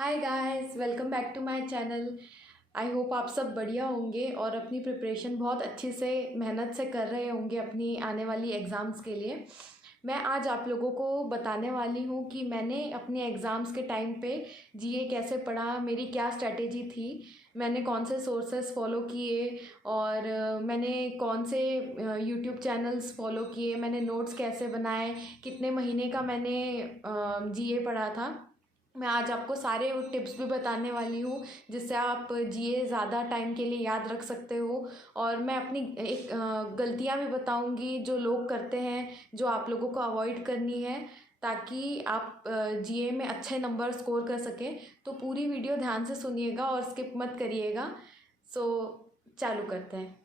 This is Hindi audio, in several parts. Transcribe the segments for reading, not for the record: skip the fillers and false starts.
Hi guys, welcome back to my channel. I hope आप सब बढ़िया होंगे और अपनी प्रिपरेशन बहुत अच्छे से मेहनत से कर रहे होंगे अपनी आने वाली एग्ज़ाम्स के लिए। मैं आज आप लोगों को बताने वाली हूँ कि मैंने अपने एग्ज़ाम्स के टाइम पे जीए कैसे पढ़ा, मेरी क्या स्ट्रैटेजी थी, मैंने कौन से सोर्सेस फॉलो किए और मैंने कौन से यूट्यूब चैनल्स फॉलो किए, मैंने नोट्स कैसे बनाए, कितने महीने का मैंने जीए पढ़ा था। मैं आज आपको सारे वो टिप्स भी बताने वाली हूँ जिससे आप जीए ज़्यादा टाइम के लिए याद रख सकते हो। और मैं अपनी एक गलतियाँ भी बताऊँगी जो लोग करते हैं, जो आप लोगों को अवॉइड करनी है ताकि आप जीए में अच्छे नंबर स्कोर कर सकें। तो पूरी वीडियो ध्यान से सुनिएगा और स्किप मत करिएगा। सो चालू करते हैं।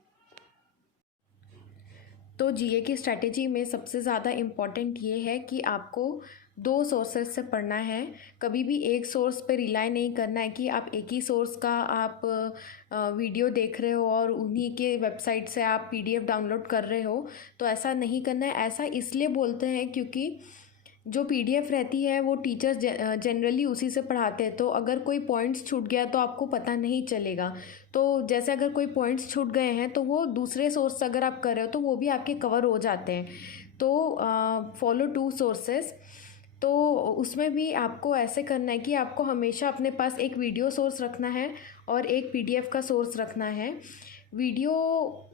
तो जीए की स्ट्रैटेजी में सबसे ज़्यादा इम्पॉर्टेंट ये है कि आपको दो सोर्सेज से पढ़ना है। कभी भी एक सोर्स पे रिलाई नहीं करना है कि आप एक ही सोर्स का आप वीडियो देख रहे हो और उन्हीं के वेबसाइट से आप पीडीएफ डाउनलोड कर रहे हो। तो ऐसा नहीं करना है। ऐसा इसलिए बोलते हैं क्योंकि जो पीडीएफ रहती है वो टीचर्स जनरली उसी से पढ़ाते हैं। तो अगर कोई पॉइंट्स छूट गया तो आपको पता नहीं चलेगा। तो जैसे अगर कोई पॉइंट्स छूट गए हैं तो वो दूसरे सोर्स से अगर आप कर रहे हो तो वो भी आपके कवर हो जाते हैं। तो फॉलो टू सोर्सेस। तो उसमें भी आपको ऐसे करना है कि आपको हमेशा अपने पास एक वीडियो सोर्स रखना है और एक पीडीएफ का सोर्स रखना है। वीडियो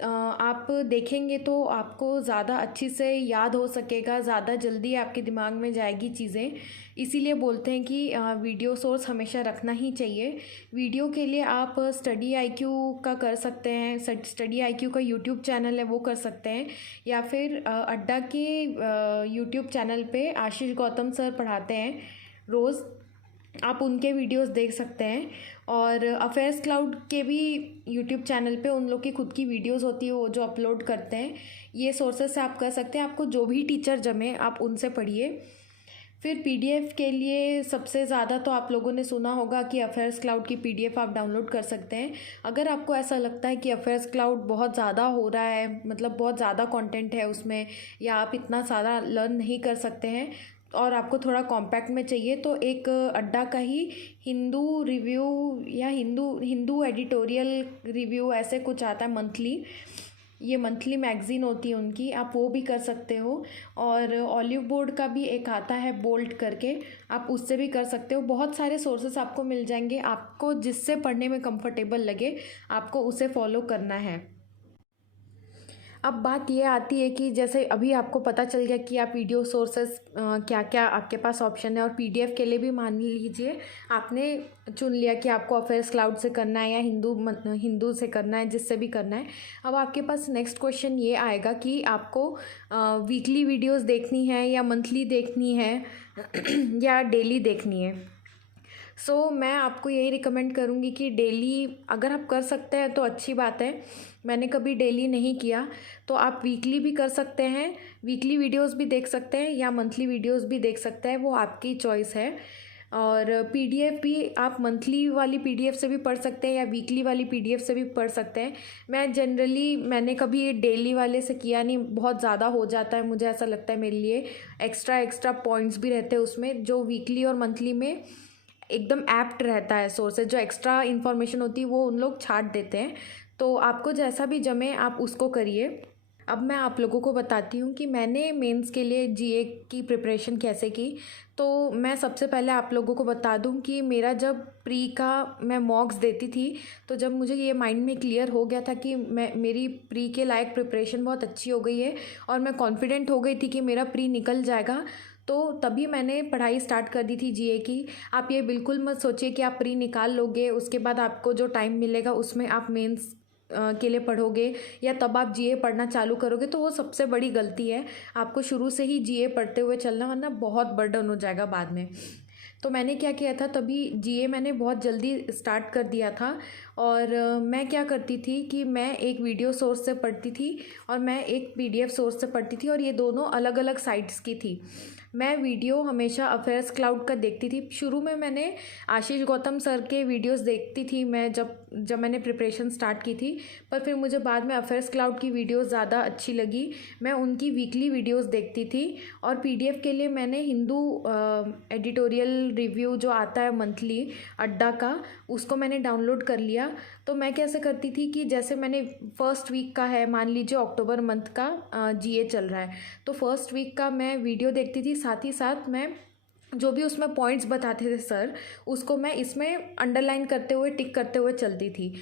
आप देखेंगे तो आपको ज़्यादा अच्छी से याद हो सकेगा, ज़्यादा जल्दी आपके दिमाग में जाएगी चीज़ें। इसीलिए बोलते हैं कि वीडियो सोर्स हमेशा रखना ही चाहिए। वीडियो के लिए आप स्टडी आईक्यू का कर सकते हैं, स्टडी आईक्यू का यूट्यूब चैनल है वो कर सकते हैं, या फिर अड्डा के यूट्यूब चैनल पे आशीष गौतम सर पढ़ाते हैं रोज़, आप उनके वीडियोस देख सकते हैं। और अफेयर्स क्लाउड के भी यूट्यूब चैनल पे उन लोग की खुद की वीडियोस होती है वो जो अपलोड करते हैं। ये सोर्सेस से आप कर सकते हैं। आपको जो भी टीचर जमे आप उनसे पढ़िए। फिर पीडीएफ के लिए सबसे ज़्यादा तो आप लोगों ने सुना होगा कि अफेयर्स क्लाउड की पीडीएफ आप डाउनलोड कर सकते हैं। अगर आपको ऐसा लगता है कि अफेयर्स क्लाउड बहुत ज़्यादा हो रहा है, मतलब बहुत ज़्यादा कंटेंट है उसमें, या आप इतना सारा लर्न नहीं कर सकते हैं और आपको थोड़ा कॉम्पैक्ट में चाहिए, तो एक अड्डा का ही हिंदू रिव्यू या हिंदू हिंदू एडिटोरियल रिव्यू ऐसे कुछ आता है मंथली। ये मंथली मैगज़ीन होती है उनकी, आप वो भी कर सकते हो। और ऑलिव बोर्ड का भी एक आता है बोल्ट करके, आप उससे भी कर सकते हो। बहुत सारे सोर्सेस आपको मिल जाएंगे। आपको जिससे पढ़ने में कंफर्टेबल लगे आपको उसे फॉलो करना है। अब बात ये आती है कि जैसे अभी आपको पता चल गया कि आप वीडियो सोर्सेस क्या क्या आपके पास ऑप्शन है, और पीडीएफ के लिए भी मान लीजिए आपने चुन लिया कि आपको अफेयर्स क्लाउड से करना है या हिंदू से करना है, जिससे भी करना है। अब आपके पास नेक्स्ट क्वेश्चन ये आएगा कि आपको वीकली वीडियोस देखनी है या मंथली देखनी है या डेली देखनी है। मैं आपको यही रिकमेंड करूँगी कि डेली अगर आप कर सकते हैं तो अच्छी बात है। मैंने कभी डेली नहीं किया, तो आप वीकली भी कर सकते हैं, वीकली वीडियोस भी देख सकते हैं या मंथली वीडियोस भी देख सकते हैं, वो आपकी चॉइस है। और पीडीएफ भी आप मंथली वाली पीडीएफ से भी पढ़ सकते हैं या वीकली वाली पीडीएफ से भी पढ़ सकते हैं। मैंने कभी डेली वाले से किया नहीं, बहुत ज़्यादा हो जाता है, मुझे ऐसा लगता है मेरे लिए एक्स्ट्रा एक्स्ट्रा पॉइंट्स भी रहते हैं उसमें, जो वीकली और मंथली में एकदम एप्ट रहता है। सोर्सेज जो एक्स्ट्रा इन्फॉर्मेशन होती है वो उन लोग छाट देते हैं। तो आपको जैसा भी जमे आप उसको करिए। अब मैं आप लोगों को बताती हूँ कि मैंने मेंस के लिए जीए की प्रिपरेशन कैसे की। तो मैं सबसे पहले आप लोगों को बता दूँ कि मेरा जब प्री का मैं मॉक्स देती थी, तो जब मुझे ये माइंड में क्लियर हो गया था कि मेरी प्री के लायक प्रिपरेशन बहुत अच्छी हो गई है और मैं कॉन्फिडेंट हो गई थी कि मेरा प्री निकल जाएगा, तो तभी मैंने पढ़ाई स्टार्ट कर दी थी जीए की। आप ये बिल्कुल मत सोचिए कि आप प्री निकाल लोगे उसके बाद आपको जो टाइम मिलेगा उसमें आप मेंस के लिए पढ़ोगे या तब आप जीए पढ़ना चालू करोगे, तो वो सबसे बड़ी गलती है। आपको शुरू से ही जीए पढ़ते हुए चलना, वरना बहुत बर्डन हो जाएगा बाद में। तो मैंने क्या किया था, तभी जीए मैंने बहुत जल्दी स्टार्ट कर दिया था। और मैं क्या करती थी कि मैं एक वीडियो सोर्स से पढ़ती थी और मैं एक पीडीएफ सोर्स से पढ़ती थी, और ये दोनों अलग अलग साइट्स की थी। मैं वीडियो हमेशा अफेयर्स क्लाउड का देखती थी। शुरू में मैंने आशीष गौतम सर के वीडियोस देखती थी मैं जब मैंने प्रिपरेशन स्टार्ट की थी, पर फिर मुझे बाद में अफेयर्स क्लाउड की वीडियोस ज़्यादा अच्छी लगी। मैं उनकी वीकली वीडियोस देखती थी और पीडीएफ के लिए मैंने हिंदू एडिटोरियल रिव्यू जो आता है मंथली अड्डा का, उसको मैंने डाउनलोड कर लिया। तो मैं कैसे करती थी कि जैसे मैंने फर्स्ट वीक का है, मान लीजिए अक्टूबर मंथ का जीए चल रहा है, तो फर्स्ट वीक का मैं वीडियो देखती थी, साथ ही साथ मैं जो भी उसमें पॉइंट्स बताते थे सर, उसको मैं इसमें अंडरलाइन करते हुए टिक करते हुए चलती थी।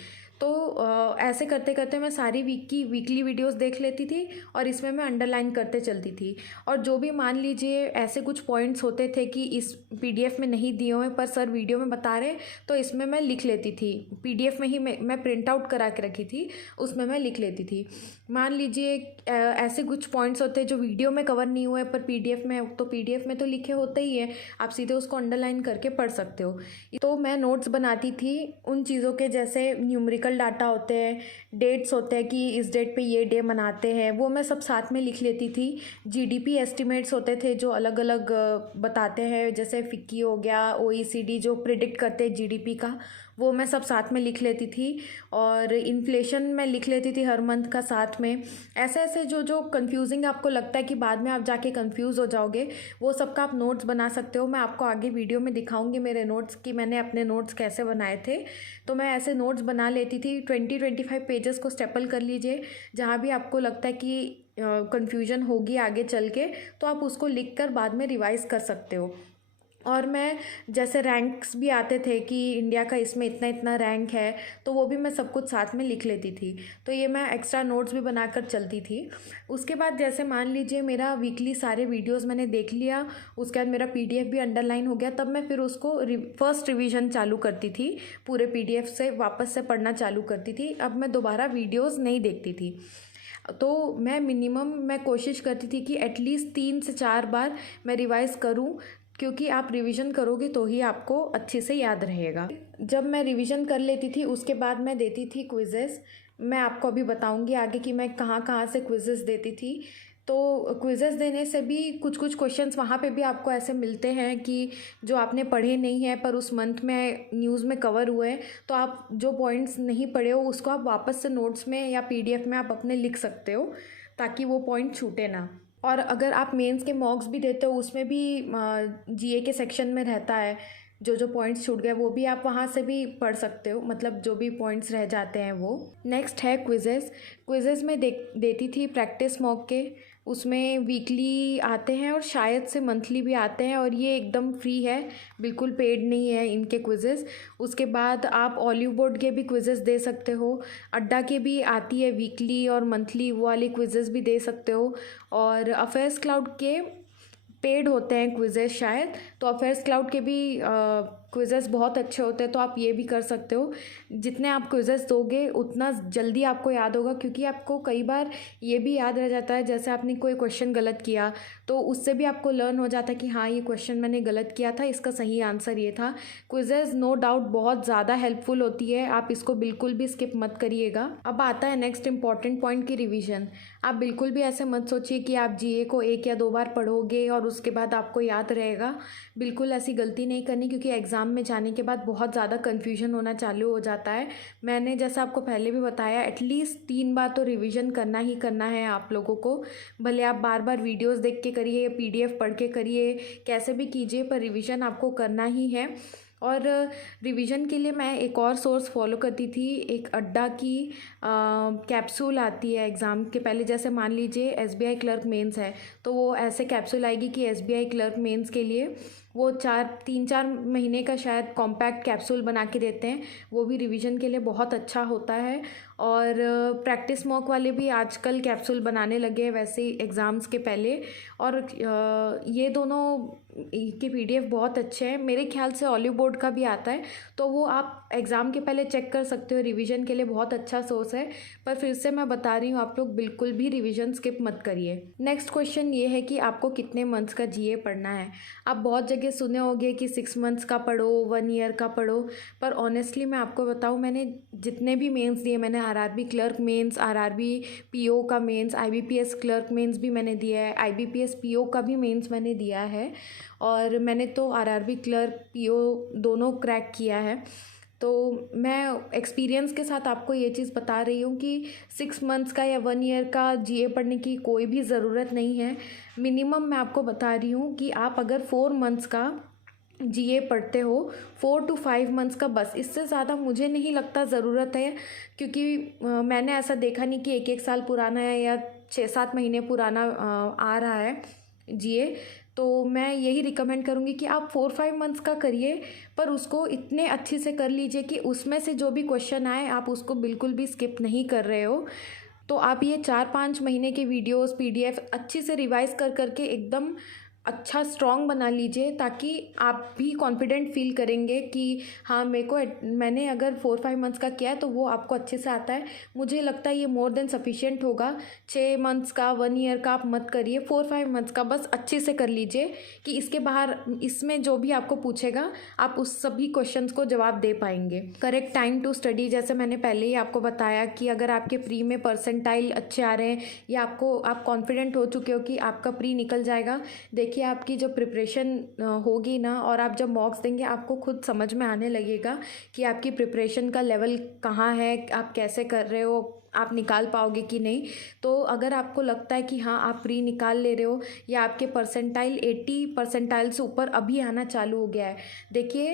तो ऐसे करते करते मैं सारी वीक की वीकली वीडियोस देख लेती थी और इसमें मैं अंडरलाइन करते चलती थी। और जो भी मान लीजिए ऐसे कुछ पॉइंट्स होते थे कि इस पीडीएफ में नहीं दिए हुए पर सर वीडियो में बता रहे, तो इसमें मैं लिख लेती थी। पीडीएफ में ही मैं प्रिंट आउट करा के रखी थी, उसमें मैं लिख लेती थी। मान लीजिए ऐसे कुछ पॉइंट्स होते हैं जो वीडियो में कवर नहीं हुए पर पीडीएफ में, तो पीडीएफ में तो लिखे होते ही है, आप सीधे उसको अंडरलाइन करके पढ़ सकते हो। तो मैं नोट्स बनाती थी उन चीज़ों के, जैसे न्यूमेरिकल डाटा होते हैं, डेट्स होते हैं कि इस डेट पे ये डे मनाते हैं, वो मैं सब साथ में लिख लेती थी। जीडीपी एस्टिमेट्स होते थे जो अलग अलग बताते हैं, जैसे फिक्की हो गया, ओईसीडी जो प्रिडिक्ट करते हैं जीडीपी का, वो मैं सब साथ में लिख लेती थी। और इन्फ्लेशन मैं लिख लेती थी हर मंथ का साथ में। ऐसे ऐसे जो जो कंफ्यूजिंग आपको लगता है कि बाद में आप जाके कंफ्यूज हो जाओगे, वो सब का आप नोट्स बना सकते हो। मैं आपको आगे वीडियो में दिखाऊंगी मेरे नोट्स कि मैंने अपने नोट्स कैसे बनाए थे। तो मैं ऐसे नोट्स बना लेती थी। 20-25 पेजेस को स्टेपल कर लीजिए। जहाँ भी आपको लगता है कि कन्फ्यूजन होगी आगे चल के, तो आप उसको लिख कर बाद में रिवाइज़ कर सकते हो। और मैं जैसे रैंक्स भी आते थे कि इंडिया का इसमें इतना इतना रैंक है, तो वो भी मैं सब कुछ साथ में लिख लेती थी। तो ये मैं एक्स्ट्रा नोट्स भी बनाकर चलती थी। उसके बाद जैसे मान लीजिए मेरा वीकली सारे वीडियोस मैंने देख लिया, उसके बाद मेरा पीडीएफ भी अंडरलाइन हो गया, तब मैं फिर उसको फर्स्ट रिवीजन चालू करती थी, पूरे पीडीएफ से वापस से पढ़ना चालू करती थी। अब मैं दोबारा वीडियोज़ नहीं देखती थी। तो मैं कोशिश करती थी कि एटलीस्ट 3 से 4 बार मैं रिवाइज़ करूं, क्योंकि आप रिवीजन करोगे तो ही आपको अच्छे से याद रहेगा। जब मैं रिवीजन कर लेती थी उसके बाद मैं देती थी क्विज़ेस। मैं आपको अभी बताऊंगी आगे कि मैं कहाँ कहाँ से क्विज़ेस देती थी। तो क्विज़ेस देने से भी कुछ कुछ क्वेश्चंस वहाँ पे भी आपको ऐसे मिलते हैं कि जो आपने पढ़े नहीं हैं पर उस मंथ में न्यूज़ में कवर हुए हैं, तो आप जो पॉइंट्स नहीं पढ़े हो उसको आप वापस से नोट्स में या पीडीएफ में आप अपने लिख सकते हो, ताकि वो पॉइंट छूटे ना। और अगर आप मेंस के मॉक्स भी देते हो, उसमें भी जीए के सेक्शन में रहता है, जो जो पॉइंट्स छूट गए वो भी आप वहाँ से भी पढ़ सकते हो, मतलब जो भी पॉइंट्स रह जाते हैं वो। नेक्स्ट है क्विज़ेस। क्विज़ेस में देती थी प्रैक्टिस मॉक के, उसमें वीकली आते हैं और शायद से मंथली भी आते हैं, और ये एकदम फ्री है, बिल्कुल पेड नहीं है इनके क्विज़ेस। उसके बाद आप ऑलिव बोर्ड के भी क्विज़ेस दे सकते हो, अड्डा के भी आती है वीकली और मंथली, वो वाले क्विज़ेस भी दे सकते हो। और अफेयर्स क्लाउड के पेड होते हैं क्विज़ेस शायद, तो अफेयर्स क्लाउड के भी क्विज़ेस बहुत अच्छे होते हैं, तो आप ये भी कर सकते हो। जितने आप क्विज़ेस दोगे उतना जल्दी आपको याद होगा, क्योंकि आपको कई बार ये भी याद रह जाता है, जैसे आपने कोई क्वेश्चन गलत किया तो उससे भी आपको लर्न हो जाता है कि हाँ ये क्वेश्चन मैंने गलत किया था, इसका सही आंसर ये था। क्विज़ेस नो डाउट बहुत ज़्यादा हेल्पफुल होती है, आप इसको बिल्कुल भी स्किप मत करिएगा। अब आता है नेक्स्ट इंपॉर्टेंट पॉइंट की रिविज़न। आप बिल्कुल भी ऐसे मत सोचिए कि आप जीए को 1 या 2 बार पढ़ोगे और उसके बाद आपको याद रहेगा। बिल्कुल ऐसी गलती नहीं करनी, क्योंकि एग्ज़ाम में जाने के बाद बहुत ज़्यादा कन्फ्यूजन होना चालू हो जाता है। मैंने जैसा आपको पहले भी बताया, एटलीस्ट 3 बार तो रिवीजन करना ही करना है आप लोगों को। भले आप बार बार वीडियोस देख के करिए, पीडीएफ पढ़ के करिए, कैसे भी कीजिए, पर रिवीजन आपको करना ही है। और रिवीजन के लिए मैं एक और सोर्स फॉलो करती थी, एक अड्डा की कैप्सूल आती है एग्ज़ाम के पहले। जैसे मान लीजिए एसबीआई क्लर्क मेंस है, तो वो ऐसे कैप्सूल आएगी कि एसबीआई क्लर्क मेंस के लिए वो 3-4 महीने का शायद कॉम्पैक्ट कैप्सूल बना के देते हैं, वो भी रिवीजन के लिए बहुत अच्छा होता है। और प्रैक्टिस मॉक वाले भी आजकल कैप्सूल बनाने लगे हैं वैसे ही एग्ज़ाम्स के पहले। और ये दोनों के पीडीएफ बहुत अच्छे हैं। मेरे ख्याल से ऑलिव बोर्ड का भी आता है, तो वो आप एग्ज़ाम के पहले चेक कर सकते हो, रिवीजन के लिए बहुत अच्छा सोर्स है। पर फिर से मैं बता रही हूँ, आप लोग बिल्कुल भी रिवीजन स्किप मत करिए। नेक्स्ट क्वेश्चन ये है कि आपको कितने मंथ्स का जीए पढ़ना है। आप बहुत जगह सुने होंगे कि 6 मंथ्स का पढ़ो, 1 ईयर का पढ़ो, पर ऑनेस्टली मैं आपको बताऊँ, मैंने जितने भी मेंस दिए, मैंने RRB clerk mains, RRB PO का मेंस, आईबीपीएस क्लर्क मेंस भी मैंने दिया है, आईबीपीएस पीओ का भी मेंस मैंने दिया है, और मैंने तो आरआरबी क्लर्क पीओ दोनों क्रैक किया है। तो मैं एक्सपीरियंस के साथ आपको ये चीज़ बता रही हूँ कि 6 मंथ्स का या 1 ईयर का जीए पढ़ने की कोई भी ज़रूरत नहीं है। मिनिमम मैं आपको बता रही हूँ कि आप अगर 4 मंथ्स का जीए पढ़ते हो, 4 to 5 मंथ्स का, बस इससे ज़्यादा मुझे नहीं लगता ज़रूरत है। क्योंकि मैंने ऐसा देखा नहीं कि 1-1 साल पुराना है या 6-7 महीने पुराना आ रहा है जीए। तो मैं यही रिकमेंड करूँगी कि आप 4-5 मंथ्स का करिए, पर उसको इतने अच्छे से कर लीजिए कि उसमें से जो भी क्वेश्चन आए आप उसको बिल्कुल भी स्किप नहीं कर रहे हो। तो आप ये 4-5 महीने के वीडियोस पीडीएफ अच्छे से रिवाइज कर करके एकदम अच्छा स्ट्रॉन्ग बना लीजिए, ताकि आप भी कॉन्फिडेंट फील करेंगे कि हाँ मैंने अगर 4-5 मंथ्स का किया है तो वो आपको अच्छे से आता है। मुझे लगता है ये मोर देन सफिशिएंट होगा। 6 मंथ्स का 1 ईयर का आप मत करिए, 4-5 मंथ्स का बस अच्छे से कर लीजिए कि इसके बाहर इसमें जो भी आपको पूछेगा आप उस सभी क्वेश्चंस को जवाब दे पाएंगे। करेक्ट टाइम टू स्टडी, जैसे मैंने पहले ही आपको बताया कि अगर आपके प्री में परसेंटाइल अच्छे आ रहे हैं या आप कॉन्फिडेंट हो चुके हो कि आपका प्री निकल जाएगा, देखिए आपकी जो प्रिपरेशन होगी ना, और आप जब मॉक्स देंगे आपको खुद समझ में आने लगेगा कि आपकी प्रिपरेशन का लेवल कहाँ है, आप कैसे कर रहे हो, आप निकाल पाओगे कि नहीं। तो अगर आपको लगता है कि हाँ आप प्री निकाल ले रहे हो या आपके परसेंटाइल 80 परसेंटाइल से ऊपर अभी आना चालू हो गया है, देखिए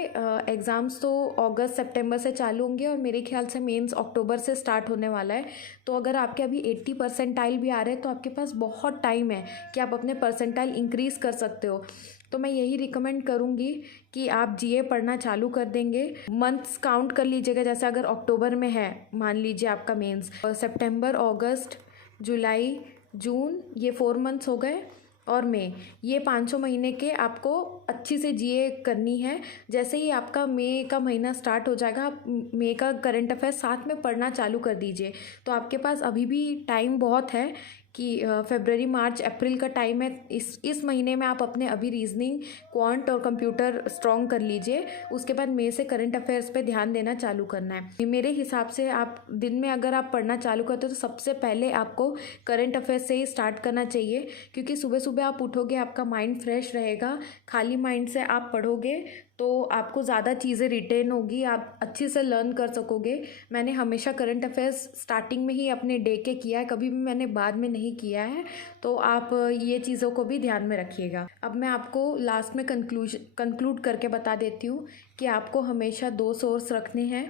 एग्ज़ाम्स तो अगस्त सितंबर से चालू होंगे और मेरे ख्याल से मेंस अक्टूबर से स्टार्ट होने वाला है। तो अगर आपके अभी 80 परसेंटाइल भी आ रहे हैं तो आपके पास बहुत टाइम है कि आप अपने परसेंटाइल इंक्रीज़ कर सकते हो। तो मैं यही रिकमेंड करूँगी कि आप जीए पढ़ना चालू कर देंगे। मंथ्स काउंट कर लीजिएगा, जैसे अगर अक्टूबर में है मान लीजिए आपका मेंस, सितंबर, अगस्त, जुलाई, जून, ये 4 मंथ्स हो गए, और मई, ये 500 महीने के आपको अच्छी से जीए करनी है। जैसे ही आपका मई का महीना स्टार्ट हो जाएगा, आप मई का करंट अफेयर्स साथ में पढ़ना चालू कर दीजिए। तो आपके पास अभी भी टाइम बहुत है कि फरवरी, मार्च, अप्रैल का टाइम है। इस महीने में आप अपने अभी रीजनिंग, क्वांट और कंप्यूटर स्ट्रॉन्ग कर लीजिए। उसके बाद मई से करंट अफेयर्स पे ध्यान देना चालू करना है। मेरे हिसाब से आप दिन में अगर आप पढ़ना चालू करते हो तो सबसे पहले आपको करंट अफेयर्स से ही स्टार्ट करना चाहिए, क्योंकि सुबह सुबह आप उठोगे, आपका माइंड फ्रेश रहेगा, खाली माइंड से आप पढ़ोगे तो आपको ज़्यादा चीज़ें रिटेन होगी, आप अच्छे से लर्न कर सकोगे। मैंने हमेशा करंट अफेयर्स स्टार्टिंग में ही अपने डे के किया है, कभी भी मैंने बाद में नहीं किया है। तो आप ये चीज़ों को भी ध्यान में रखिएगा। अब मैं आपको लास्ट में कंक्लूड करके बता देती हूँ कि आपको हमेशा 2 सोर्स रखने हैं,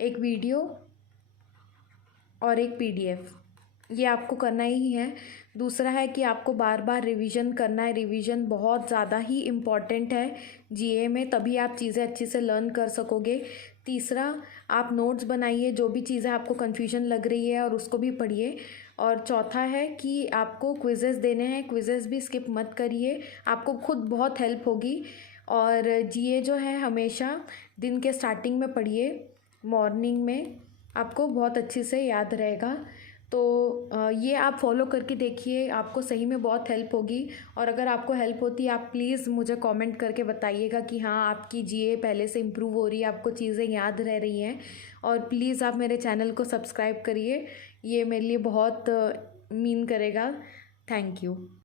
एक वीडियो और एक पीडीएफ। ये आपको करना ही है। दूसरा है कि आपको बार बार रिवीजन करना है। रिवीजन बहुत ज़्यादा ही इम्पॉर्टेंट है जीए में, तभी आप चीज़ें अच्छे से लर्न कर सकोगे। तीसरा, आप नोट्स बनाइए, जो भी चीज़ें आपको कन्फ्यूजन लग रही है और उसको भी पढ़िए। और चौथा है कि आपको क्विज़ेस देने हैं, क्विज़ेस भी स्किप मत करिए, आपको खुद बहुत हेल्प होगी। और जीए जो है हमेशा दिन के स्टार्टिंग में पढ़िए, मॉर्निंग में, आपको बहुत अच्छे से याद रहेगा। तो ये आप फॉलो करके देखिए, आपको सही में बहुत हेल्प होगी। और अगर आपको हेल्प होती है, आप प्लीज़ मुझे कमेंट करके बताइएगा कि हाँ आपकी जीए पहले से इम्प्रूव हो रही है, आपको चीज़ें याद रह रही हैं। और प्लीज़ आप मेरे चैनल को सब्सक्राइब करिए, ये मेरे लिए बहुत मीन करेगा। Thank you.